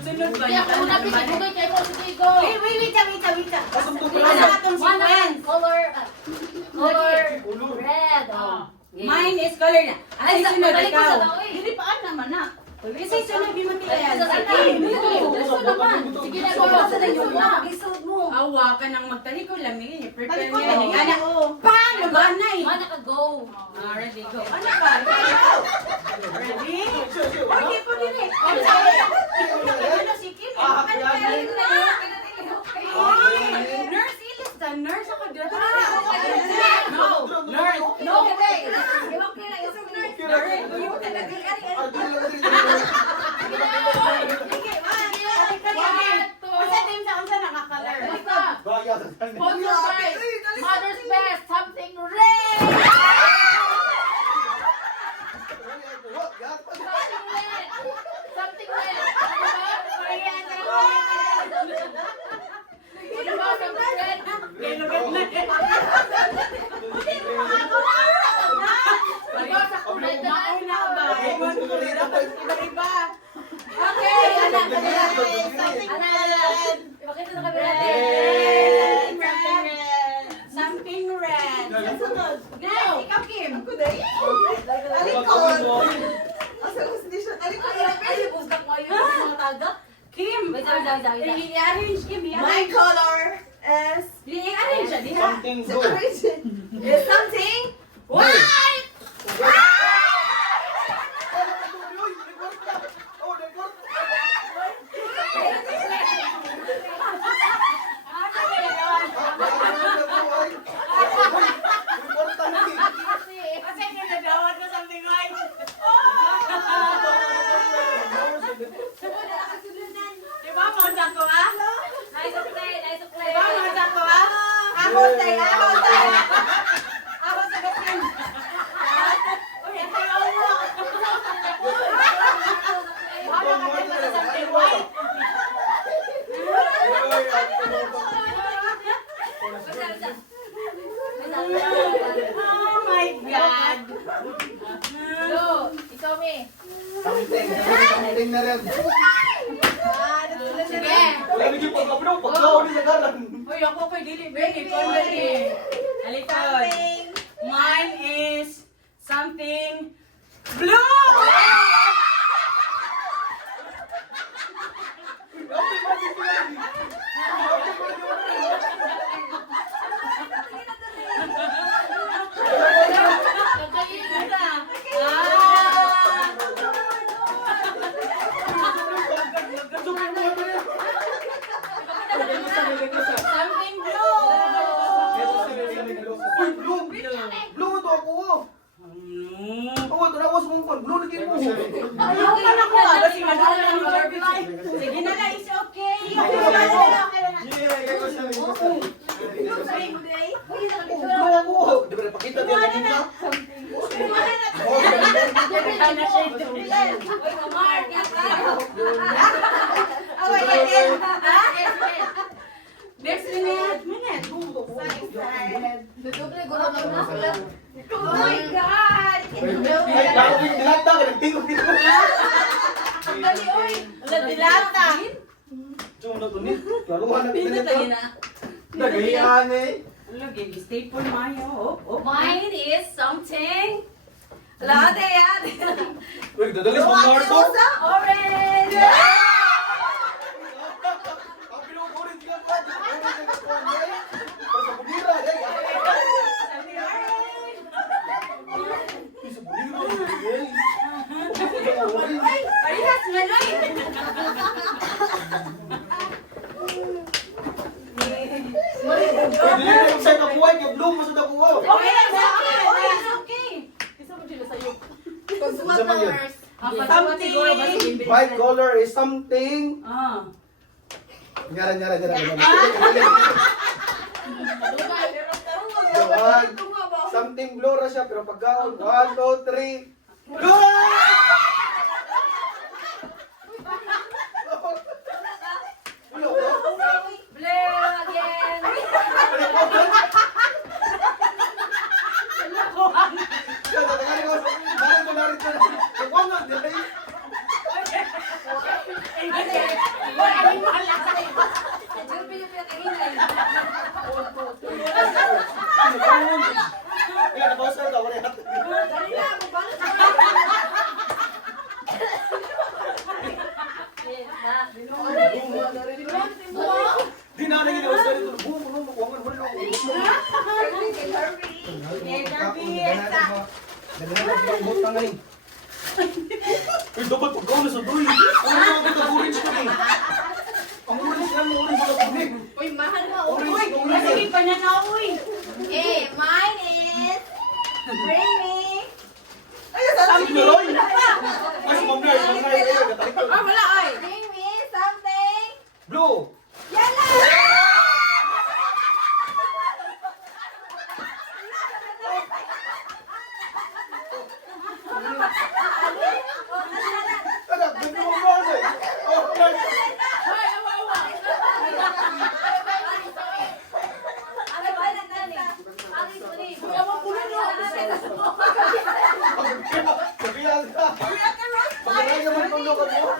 Sunod-sunod ba? Kaya kung natin ibugay kayo mo, sige go. Wait. Ano Atong One sequence. color red. Mine is color na. Ay, sunod madali ko ikaw. sa tao eh. Hindi pa naman na. Kasi sunod yung matilayan. Gusto naman. Sige na, go. Sa inyo na. Isuot mo. Awa ka nang magtaliko lamig. Prepare Talikod niya. ako. Ana, paano ba na eh? Mana ka go. Ready, go. Ano ba? Ready? Okay po din eh. Ano si Kim? Nurse Ilis, the nurse ako dito. No, nurse. No, okay. Sponsored by Mother's Best, something red. Something red. Ano ba? Something red. Diba sa kulay na Okay, anak. Ipakita sa camera Something red. Now! Ikaw, Kim. Talikod. Asa ko hindi siya talikod. Kim. Wait. I-arrange, Kim. My color is I-arrange siya, diha. Something blue. is something white. Kasi nagdawat na something white. Diba, mga ko ah? Nice to play. Diba, mga ko ah? Ahon tayo. Ako sa gatin. Uy, tayo mo. Wala ka din sa something white. Oh my God. Go! Ikaw, me. Something na rin. Sige. Lagi yung pagkabro, pagkaw ni nagaran. Uy, ako ko'y dili. Very colorful. Alikod. Mine is something blue. Something blue. Uy, blue. Blue to ako. Oo, tanawas mong kon. Blue lagi mo. Ayaw ka na ko. Kasi madala ng colorblind. Sige na lang, it's okay. Blue ako. Di ba napakita niya lagi ka? Next minute. Oh my God! Ay, dako yung dilata ka. Nagtingog dito. Dali, oy. Dilata. Chum na tunit. Karuhan na Pinat pinata. tayo na. Nagahiyan eh. Lagi, staple mayo. Oh. Mine is something Late yan. Uy, dadalis mong narso. orange. Ang pinukulit ka pa. Sa bulira. Sa bulira. Parehas man, oy. Dili na yung sa'yo kapuhay. Kaya blue mo sa dakuha. Okay, it's okay. Oh, it's okay. Consumers. Something. White color is something. Ah. Nyara. Something blue ra siya pero pagkaon 1, 2, 3. Blue! Blue. Blue again. Narito. Kaya nabawasan ka, wala yan. Di na rin ginawa sa ito. Buong mo, makuwangan mo lang. Uy, dapat pagkaw na sa doy. Ano na kita orange ka eh. Ang orange yan, orange na punig. Uy, mahal mo. Orange, Uy, orange. sige pa na na, uy. Okay, mine is bring me. Sige, Roy. Ay, sumangay, sumangay. Katalik ko. Ah, wala ay. Bring me something. Blue. Yellow. Anak, ganito mo ba kasi? Oh, guys. Ano ba yan, Nani? Pangit mo ni. Sabihan ka. Pagkakalay naman kung lukat mo.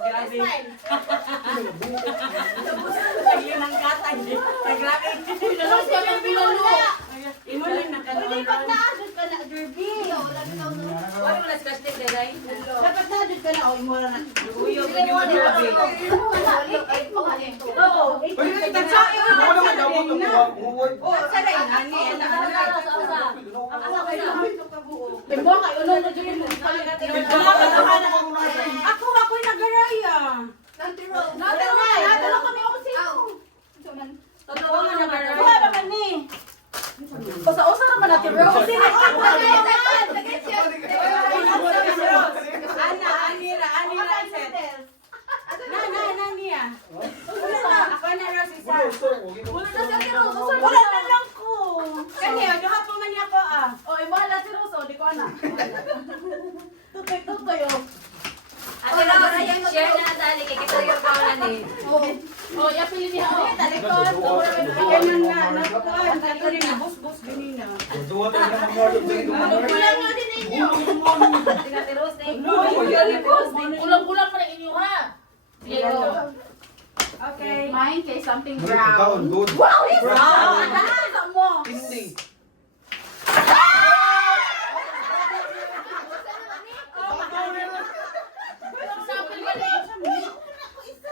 Grabe. Ayun ang katay. Grabe. Tapos ka ng pinalo. Imo lang nakanood. naadod ka na, Derby. Wala mo na scratch tape, Deday? Dapat na dito ka na, o imo lang. Uyo, Sige, video wala. derby. Oo, Uy, ako naman dabot ang buha. Uway. Oh, sana inani. Timbo ka, ulo na dyan mo. Ako'y nagaraya. Nadalo kami ako sa'yo. Totoo nga nagaraya. Wala naman ni. Usa-usa naman natin, bro. Ana, Anira, set. Na, niya. Ako na Rose isa. Wala na lang ko. Kanya, duha pa man niya ko ah. O, imahala si Roso, di ko anak. Tutoy, oh. Ate Rose, share na dali kay kita yung kawalan eh. O, yapili niya, oh. Ganun nga, nagkuhan. Ito rin na, bus ganina. Duwa tayo na mga marlon sa ito. Kulang mo din ninyo. Ate Rose, eh. Kulang-kulang pa rin inyo, ha? Sige, go. Okay. Mine kay something Brown. brown. Good. Wow, yes! Brown. Ano mo? Hindi. Something mali.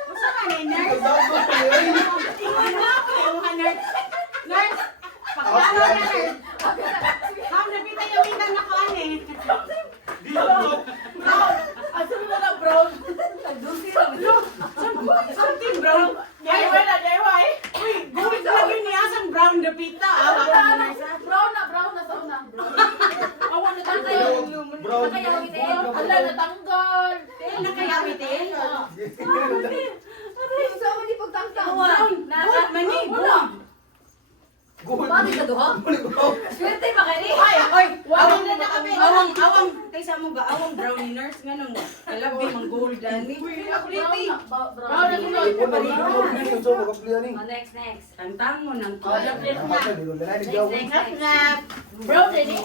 Usa ka ni nurse? Dapat pa yun. Tingnan mo ako, yung nurse. Nurse, pagkakaroon na nurse. Ma'am, napita yung minang na ko, ane. Di ako. Asan mo na brown? Something brown. Daiwa na, daiwa eh. Uy, gawin ko lang yun ni Asang brown na pita. Brown na sauna. Awan na tayo. Brown. Ala, natanggal. Nakayawit eh. Brown. Good, mani, good. Good. Bakit ka duha? Brown. Swerte pa kayo. Ay, oy, awang na kami. awang, kaysa mo ba, awang brownie nurse, nga nung kalabi, mang gold, ani. Brown na tuloy. Next. Kantang mo ng Brown din eh.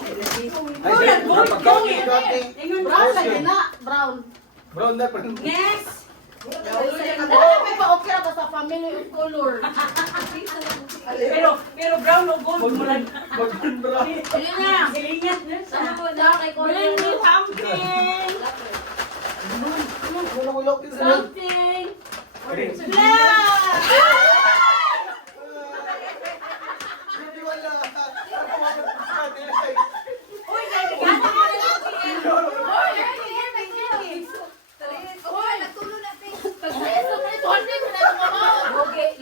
Brown lagi na. Brown. Brown na pa. Next. Dala may pa-okay ako sa family of color. Pero brown o gold mo lang. Brown. Sige na, hilingat nurse. Sama po na kay Bring me something. Something. Uy, kaibigan mo na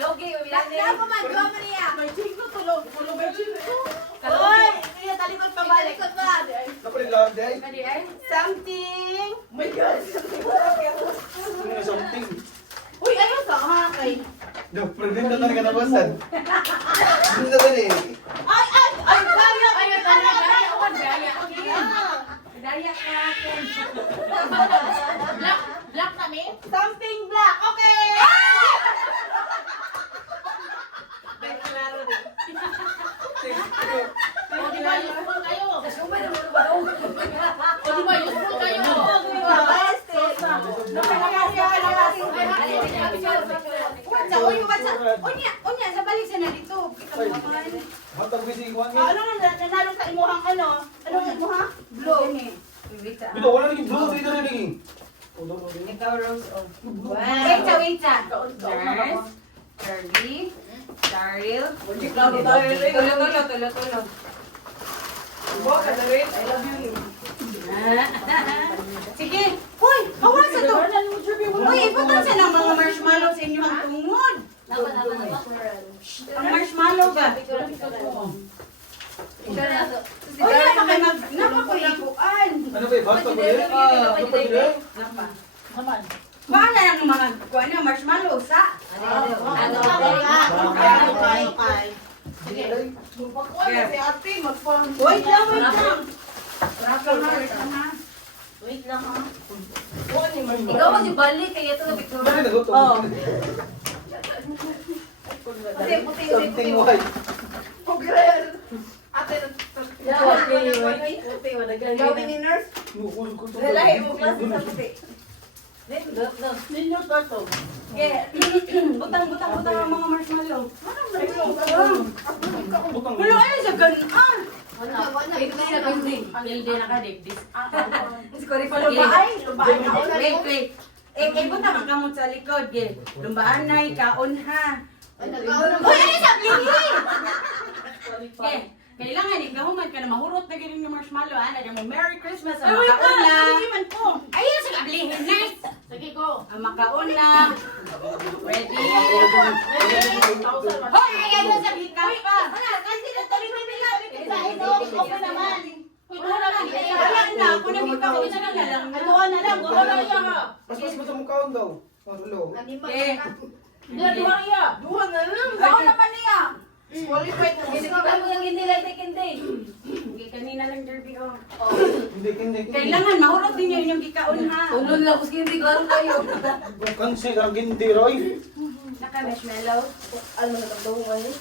Logi, umilani. May chinko tulog. Tulog may chinko. Uy, kaya talikod pa balik. Ready, eh? Something. My God. Something. Uy, ayaw sa ha kay. Present na talaga nabasan. Present na tali. Ay, kaya. Ayaw talaga. Awan daya. Daya ka akin. Black kami. Something black. Okay. Ay, klaro din. O di ba useful kayo? Tapos kung ba naman ba? O di ba useful kayo? Unya, sa balik sa na dito. Kita mo naman. Hatag ko si Juan. Ano na, nanalo ka imuhang ano? Ano nga imuhang? Blue. Bito, wala naging blue. Dito rin naging. Ikaw, Rose. Oh. Wow. Wait sa. Nurse, Kirby, Daryl. Tulo. I love you. Sige. Hoy, hawa sa to. Hoy, iputan sa ng mga marshmallow sa inyo ang tungod. Ang marshmallow ba? Hoy, napakakulipuan. Ano ba? Basta ko yun? Ano pa yun? Napa. Paano ang mga kuha niya marshmallow sa? Ano Sige. Wait lang. Wait lang ha. Ikaw mo si balik kaya ito na picture. Dali na to. Oh. Something white. Gawin ni nurse. Lalahi mo klase sa puti. Ninyo to. Butang ang mga marshmallow. Butang. Wala ano sa ganun. Pilde na ka, digdis. Siguro pa lumbaan. Wait. Butang ang kamot sa likod. Lumbaan na, ikaon ha. Uy, ano sa blihi? Kailangan ikahuman ka na mahurot na ganyan yung marshmallow. Nagyan mo, Merry Christmas. Ang makauna. Ayun, sa kablihin na. Sige ko. Ang makauna. Ready? Hoy, ayun sa hikap pa. Okay naman. Wala na, ako nakita ko na lang. Aduan na lang. Gusto na iya ha. Mas sa mukhaon daw. Marulo. Duha iya. Duha na lang. Gawin naman niya. Qualified na. Hindi, kanina lang derby oh. Hindi. Kailangan mahurot din yun yung gikaon ha. Ulol lang, kuski hindi klaro kayo. Kansi, kargindi, Roy. Naka-marshmallow. Ano na tagdaw ngayon?